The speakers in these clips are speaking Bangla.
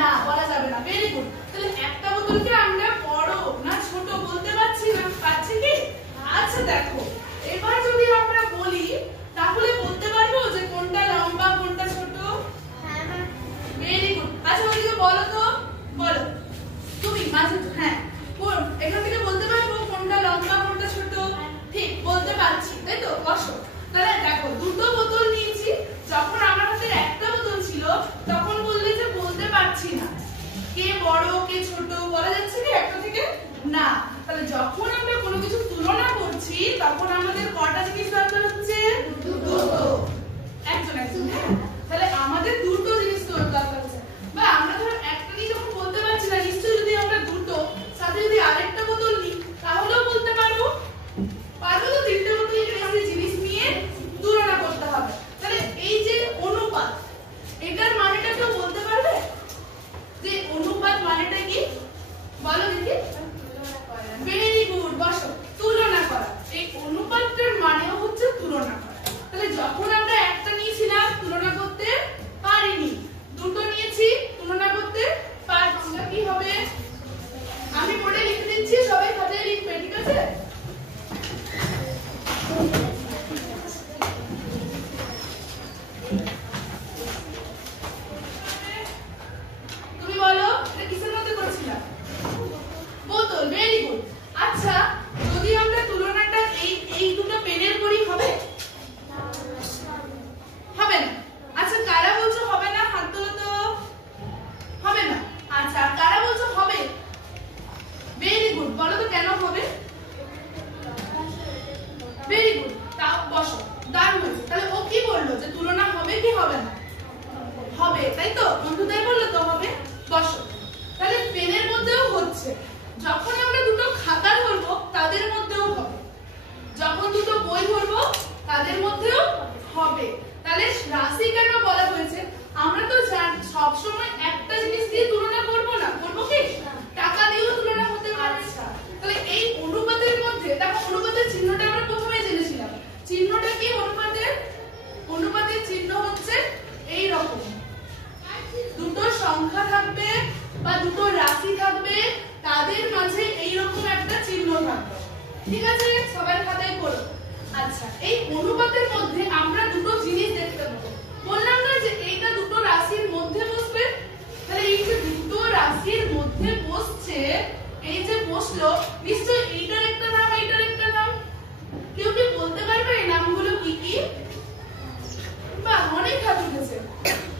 না বলা যাবে না। Very good. তাহলে একটা বোতলকে আমরা বড় না ছোট বলতে পারছি না, পারছি কি? আচ্ছা দেখো, এবার যদি আমরা বলি তাহলে বলতে পারবো যে কোনটা লম্বা কোনটা ছোট? হ্যাঁ ম্যাম। Very good. আচ্ছা ওদিকে বলো তো, বলো তুমি মাঝে। হ্যাঁ, কোন এখান থেকে বলতে পারবো কোনটা লম্বা কোনটা ছোট? ঠিক বলতে পারছি, তাই তো? বসো। তাহলে দেখো দুটো বোতল নিয়েছি, যখন আমার হাতে একটা বোতল ছিল তখন বললে যে বলতে পারছি না কে বড় কে ছোট, বলা যাচ্ছে কি একটা থেকে? না। তাহলে যখন আমরা কোনো কিছু তুলনা করছি তখন আমাদের কটা জিনিস দরকার হচ্ছে? দুটো। একজন একজন। হ্যাঁ, তাহলে আমাদের দুটো জিনিস দরকার হচ্ছে। বা আমরা ধরো একটা নিয়ে যখন বলতে পারছি না, নিশ্চয়ই যদি আমরা দুটো সাথে যদি আরেকটা বোতল নিই তাহলেও বলতে পারবো। পারবো তো? তিনটে বোতলের বেশি জিনিস নিয়ে তুলনা করতে হবে। তাহলে এই যে অনুপাত, এটার মানেটা কেউ বলতে পারবে? যে অনুপাত মানেটা কি বলো দেখি। Very good. বসো। তুলনা করা। এই অনুপাতটার মানেও হচ্ছে তুলনা করা। তাহলে যখন আমরা একটা নিয়েছিলাম তুলনা করতে পারিনি, দুটো নিয়েছি তুলনা করতে পারছি না, কি হবে? আমি বোর্ডে লিখে দিচ্ছি, সবাই খাতায় লিখবে, ঠিক আছে? তুমি বলো এটা কিসের মধ্যে করেছিলাম? বোতল। Very good. আচ্ছা যদি আমরা তুলনাটা এই দুটো পেনের করি হবে? হবে না। আচ্ছা কারা বলছো হবে না? হাত তোলো তো। হবে না। আচ্ছা কারা বলছো হবে? Very good. বলো তো কেন হবে? Very good. তাও বসো, দারুণ হয়েছে। তাহলে ও কি বললো যে তুলনা হবে কি হবে না? হবে, তাই তো? বন্ধুদের বললো তো হবে। বসো। তাহলে পেনের মধ্যেও হচ্ছে, যখন আমরা দুটো খাতা ধরবো তাদের মধ্যেও হবে, যখন দুটো বই ধরবো তাদের মধ্যেও হবে। তাহলে রাশি কেন বলা হয়েছে? আমরা তো সব সময় একটা জিনিস দিয়ে তুলনা করবো না, করবো কি? টাকা দিয়েও তুলনা হতে পারে। তাহলে এই অনুপাতের মধ্যে দেখো, অনুপাতের চিহ্নটা আমরা প্রথমে জেনেছিলাম। চিহ্নটা কি অনুপাতের? অনুপাতের চিহ্ন হচ্ছে এই রকম, দুটো সংখ্যা থাকবে বা দুটো রাশি থাকবে, তাদের মাঝে এইরকম একটা চিহ্ন থাকবে। ঠিক আছে, সবার খাতায় করো। আচ্ছা এই অনুপাতের মধ্যে আমরা দুটো জিনিস দেখতে পাবো। বললাম না যে এইটা দুটো রাশির মধ্যে বসবে। তাহলে এই যে দুটো রাশির মধ্যে বসছে, এই যে বসলো, নিশ্চয়ই এইটার একটা নাম এইটার একটা নাম। কেউ কি বলতে পারবে এই নামগুলো কি কি? বাহ, অনেক হাত উঠেছে।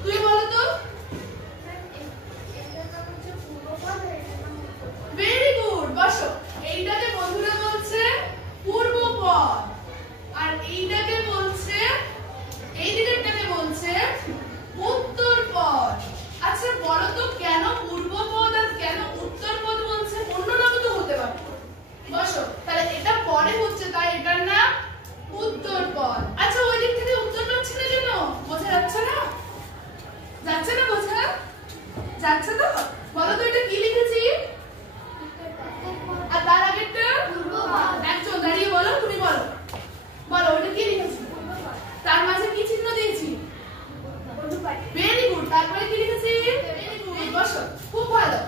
তুই বলো তো। Very good. বসো। এইটাকে বন্ধুরা বলছে পূর্বপদ, আর এইটাকে বলছে, এই দিকেরটাকে বলছে উত্তরপদ। আচ্ছা বলো তো কেন পূর্বপদ আর কেন উত্তরপদ বলছে? অন্য নামও তো হতে পারে। বসো। তাহলে এটা পরে হচ্ছে, তাই এটার নাম উত্তরপদ। আচ্ছা ওই দিক থেকে উত্তর পাচ্ছি না কেন? বোঝা যাচ্ছে না? যাচ্ছে না বোঝা? যাচ্ছে তো? বলো তো এটা কি লিখেছি? আর তার আগেরটা পূর্বপদ। একজন দাঁড়িয়ে বলো, তুমি বলো। বলো ওটা কি লিখেছি? তার মাঝে কি চিহ্ন দিয়েছি? অনুপাত। Very good. তারপরে কি লিখেছি? Very good. বসো। খুব ভালো।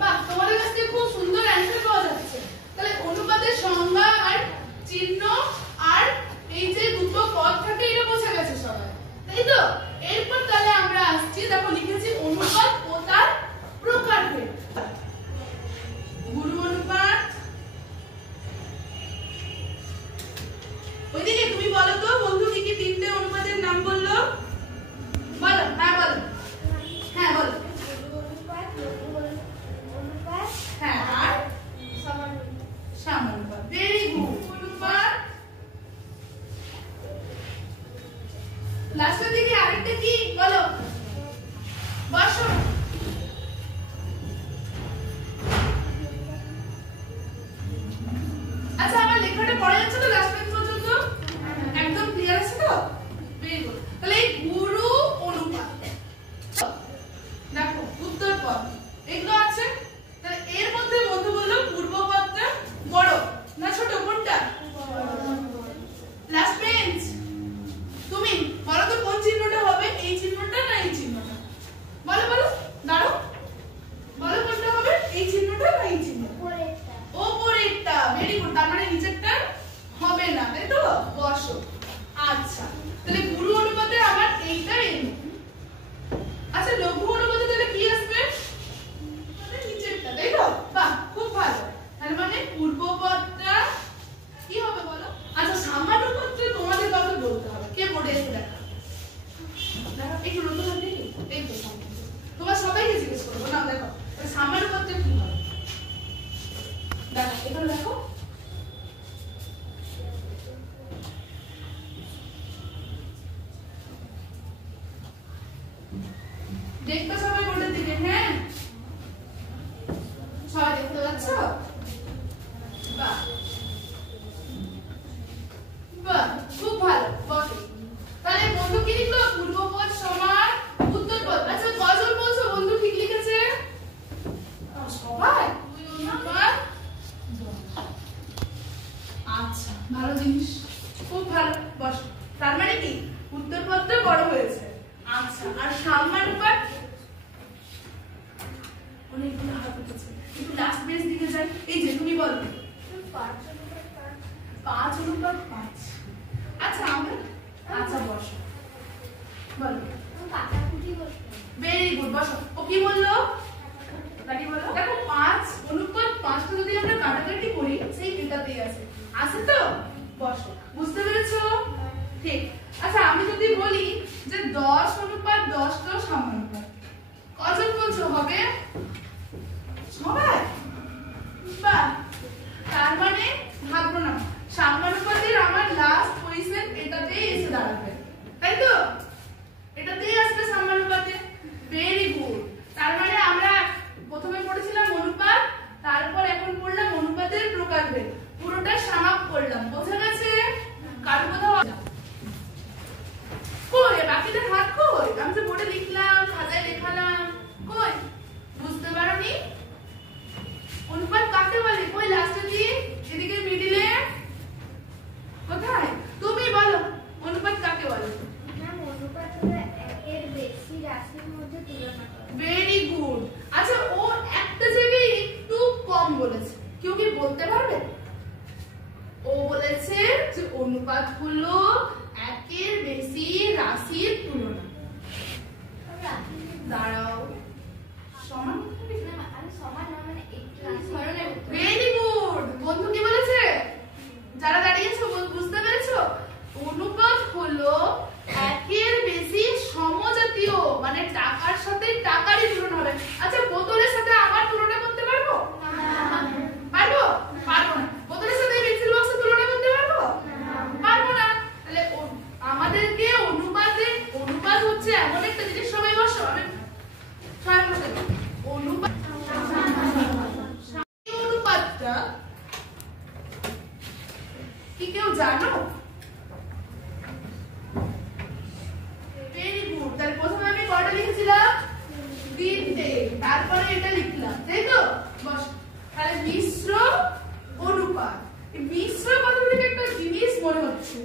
বাহ, তোমাদের কাছ থেকে খুব সুন্দর অ্যানসার পাওয়া যাচ্ছে। তাহলে অনুপাতের সংজ্ঞা আর চিহ্ন আর এই যে দুটো পদ থাকে এটা বোঝা গেছে সবাই, তাই তো? এরপর তাহলে আমরা আসছি, দেখো লিখেছি অনুপাত ও তার প্রকারভেদ। গুরু অনুপাত। ওইদিকে তুমি বলো তো বন্ধু কি কি তিনটে অনুপাতের নাম বললো? বলো। হ্যাঁ বলো। হ্যাঁ বলো। হ্যাঁ আর সমানুপাত। Very good. অনুপাত। লাস্টের দিকে আরেকটা কি বলো? বসো। আচ্ছা আমার লেখাটা পড়ে যাচ্ছে তো লাস্ট পেজ পর্যন্ত? একদম ক্লিয়ার আছে তো? Very good. তাহলে এই গুরু অনুপাত, দেখো উত্তরপদ এগুলো আছে। তাহলে এর মধ্যে বন্ধু বললো পূর্বপদটা বড় না ছোট, কোনটা? লাস্ট বেঞ্চ তুমি বলো তো কোন চিহ্নটা হবে? এই চিহ্নটা না এই চিহ্নটা? বলো বলো। পূর্বপদটা কি হবে বলো? আচ্ছা সামানুপাতটা তোমাদের কাউকে বলতে হবে। কে বোর্ডে এসে দেখা দেখো একটু নতুন হবে কি এই তো তোমার সবাইকে জিজ্ঞেস করবো না। দেখো সামানুপাতটা কি হবে দেখো এখানে দেখো দেখতে সবাই বোর্ডের দিকে। হ্যাঁ সবাই দেখতে পাচ্ছ? বাহ বাহ খুব ভালো বসে। তাহলে বন্ধু কি লিখলো? পূর্বপদ সমান উত্তরপদ। আচ্ছা কজন বলছো বন্ধু ঠিক লিখেছে? সবাই? অনুপাত আচ্ছা ভালো জিনিস খুব ভালো বসো। তার মানে কি উত্তরপদটা বড় হয়েছে। আচ্ছা আর সামানুপাত অনেকগুলো হাত উঠেছে। একটু লাস্ট বেঞ্চ দিকে যাই। এই যে তুমি বলো 5:5। আচ্ছা আমরা আচ্ছা বসো বলো। ভেরি গুড বসো। ও কি বললো? দাঁড়িয়ে বলো। দেখো 5:5টা যদি আমরা কাটাকাটি করি সেই এটাতেই আছে আছে তো? বসো। বুঝতে পেরেছো? ঠিক। আচ্ছা আমি যদি বলি যে 10:10টাও সামানুপাত কজন বলছো হবে? সবাই? বাহ তার মানে ভাববো না সামানুপাতের আমার লাস্ট পজিশন এটাতেই এসে দাঁড়াবে তাই তো? এটাতেই আসবে সামানুপাতে। Very good. তার মানে আমরা প্রথমে পড়েছিলাম অনুপাত, তারপর এখন পড়লাম অনুপাতের প্রকারভেদ। পুরোটা সামাপ করলাম। বোঝা গেছে? কারো কোথাও কই বাকিদের হাত কই? আমি যে বোর্ডে লিখলাম খাতায় লেখালাম কই? বুঝতে পারোনি? অনুপাত কাকে বলে? কই লাস্টে দিয়ে এদিকে মিডিলে কোথায়? তুমি বলো অনুপাত কাকে বলে? ম্যাম অনুপাত হলো একের বেশি রাশির মধ্যে তুলনা করা। Very good. আচ্ছা ও একটা জায়গায় একটু কম বলেছে। কেউ কি বলতে পারবে? ও বলেছে যে অনুপাত হলো একের বেশি রাশির তুলনা। দাঁড়াও সমান আমি সমান না মানে একটু ধরনের। Very good. বন্ধু কি বলেছে? যারা দাঁড়িয়েছো বুঝতে পেরেছো? অনুপাত হলো একের বেশি সমজাতীয় মানে টাকার সাথে টাকারই তুলনা হবে। আচ্ছা বোতলের সাথে আমার তুলনা করতে পারবো? পারবো? পারবো না। বোতলের সাথে পেন্সিল বক্সের তুলনা করতে পারবো? পারবো না। তাহলে আমাদেরকে অনুপাত হচ্ছে এমন একটা জিনিস। সবাই বসো আমি অনুপাতটা কি কেউ জানো? Very good. তাহলে প্রথমে আমি কয়টা লিখেছিলাম? 3টে। তারপরে এটা লিখলাম তাই তো? বস। তাহলে মিশ্র অনুপাত। মিশ্র কথা থেকে একটা জিনিস মনে হচ্ছে